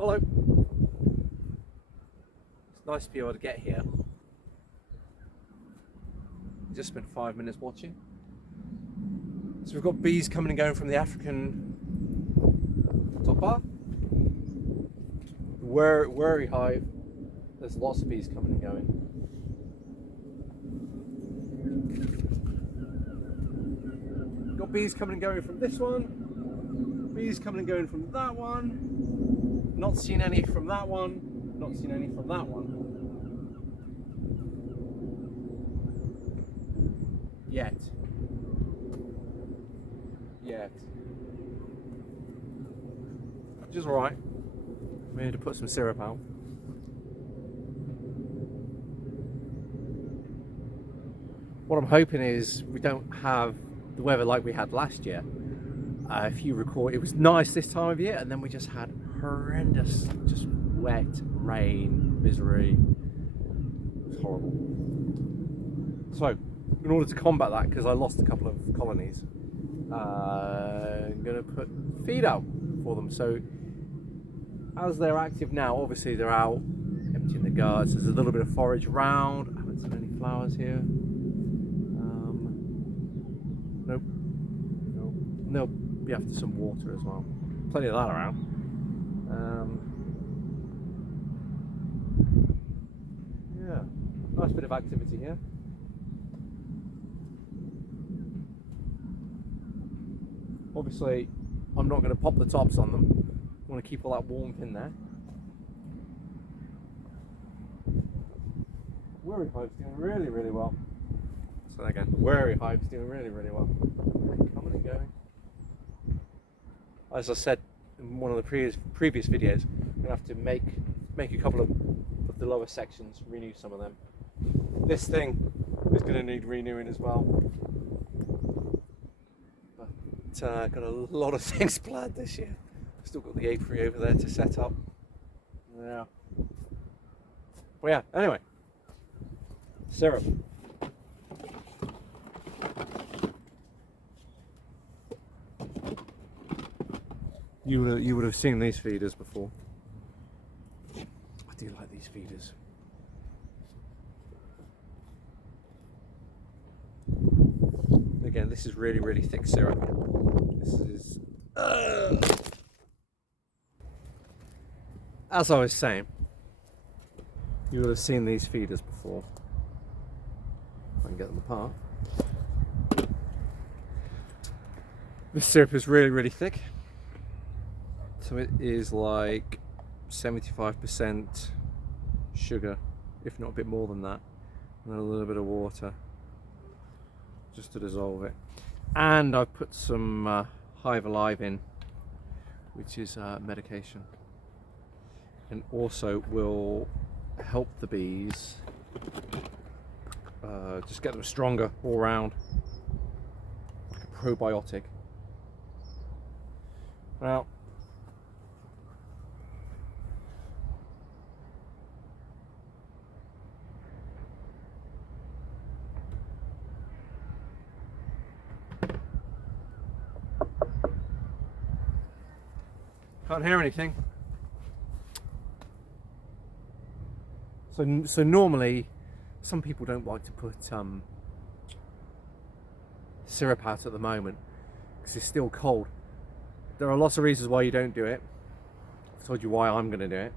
Hello. It's nice to be able to get here. Just spent 5 minutes watching. So we've got bees coming and going from the African top bar. Warre Hive. There's lots of bees coming and going. Got bees coming and going from this one. Bees coming and going from that one. Not seen any from that one. Not seen any from that one. Yet. Which is alright. We need to put some syrup out. What I'm hoping is we don't have the weather like we had last year. If you recall, it was nice this time of year, and then we just had horrendous, just wet, rain, misery. It was horrible. So, in order to combat that, because I lost a couple of colonies, I'm going to put feed out for them. So, as they're active now, obviously they're out emptying the guards. There's a little bit of forage around. I haven't seen any flowers here. Nope. And they'll be after some water as well. Plenty of that around. Yeah, nice bit of activity here. Obviously, I'm not going to pop the tops on them. I want to keep all that warmth in there. Warre Hive's doing really well. So again, Warre Hive's doing really well. Coming and going. As I said in one of the previous videos, I'm going to have to make a couple of the lower sections, renew some of them. This thing is going to need renewing as well. But got a lot of things planned this year. Still got the apiary over there to set up. Yeah. Well, yeah. Anyway, syrup. You would have seen these feeders before. I do like these feeders. Again, this is really thick syrup. This is. As I was saying, you would have seen these feeders before. If I can get them apart. This syrup is really thick. So it is like 75% sugar, if not a bit more than that, and then a little bit of water just to dissolve it. And I've put some Hive Alive in, which is medication, and also will help the bees, just get them stronger all round, like a probiotic. Now, can't hear anything. So normally, some people don't like to put syrup out at the moment because it's still cold. There are lots of reasons why you don't do it. I've told you why I'm going to do it,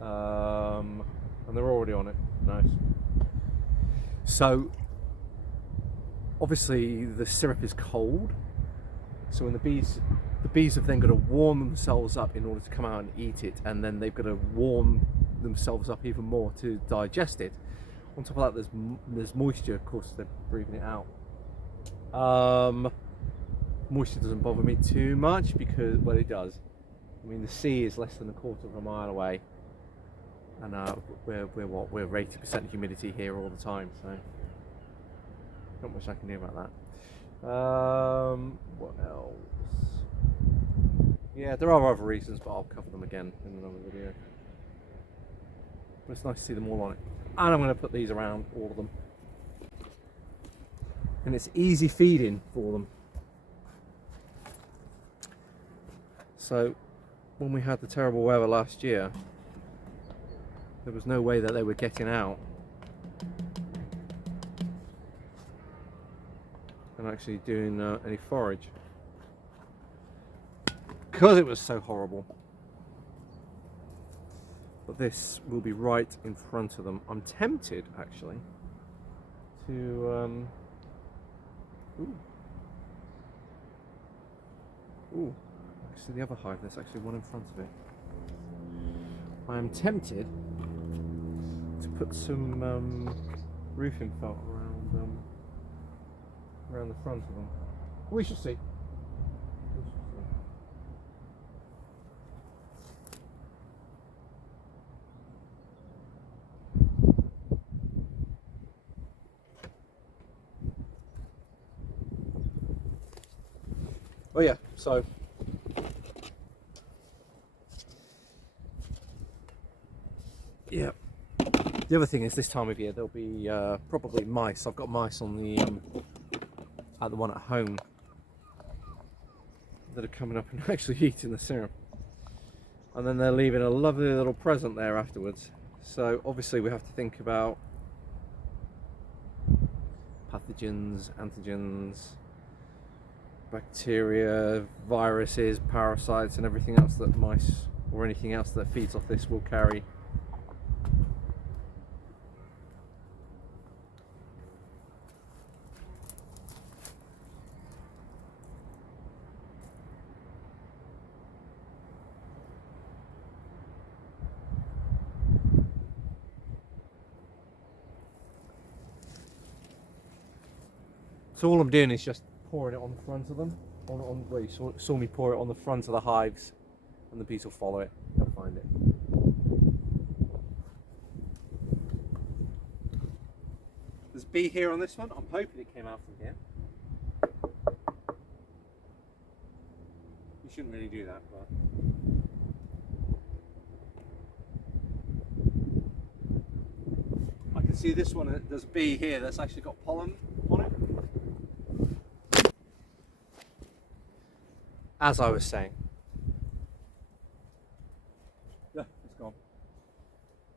and they're already on it. Nice. So obviously the syrup is cold. So when the bees have then got to warm themselves up in order to come out and eat it, and then they've got to warm themselves up even more to digest it. On top of that, there's moisture. Of course, they're breathing it out. Moisture doesn't bother me too much because, well, it does. I mean, the sea is less than a quarter of a mile away, and we're 80% humidity here all the time, so not much I can do about that. What else? Yeah, there are other reasons, but I'll cover them again in another video. But it's nice to see them all on it. And I'm going to put these around, all of them. And it's easy feeding for them. So when we had the terrible weather last year, there was no way that they were getting out and actually doing any forage, because it was so horrible. But this will be right in front of them. I'm tempted actually to actually the other hive, there's actually one in front of it. I am tempted to put some roofing felt around the front of them. We shall see. Oh yeah, so yeah. The other thing is, this time of year there'll be probably mice. I've got mice on the at the one at home that are coming up and actually eating the syrup, and then they're leaving a lovely little present there afterwards. So obviously we have to think about pathogens, antigens, bacteria, viruses, parasites, and everything else that mice or anything else that feeds off this will carry. So all I'm doing is just pouring it on the front of them. Well, you saw me pour it on the front of the hives, and the bees will follow it. They'll find it. There's a bee here on this one. I'm hoping it came out from here. You shouldn't really do that, but I can see this one. There's a bee here that's actually got pollen on it. As I was saying, yeah, it's gone.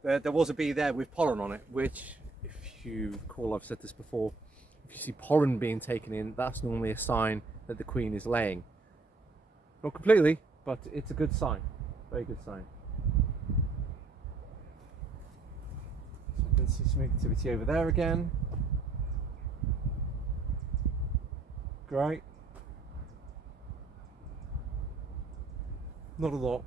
There was a bee there with pollen on it, which, if you recall, I've said this before, if you see pollen being taken in, that's normally a sign that the queen is laying. Not completely, but it's a good sign. Very good sign. So you can see some activity over there again. Great. Not a lot.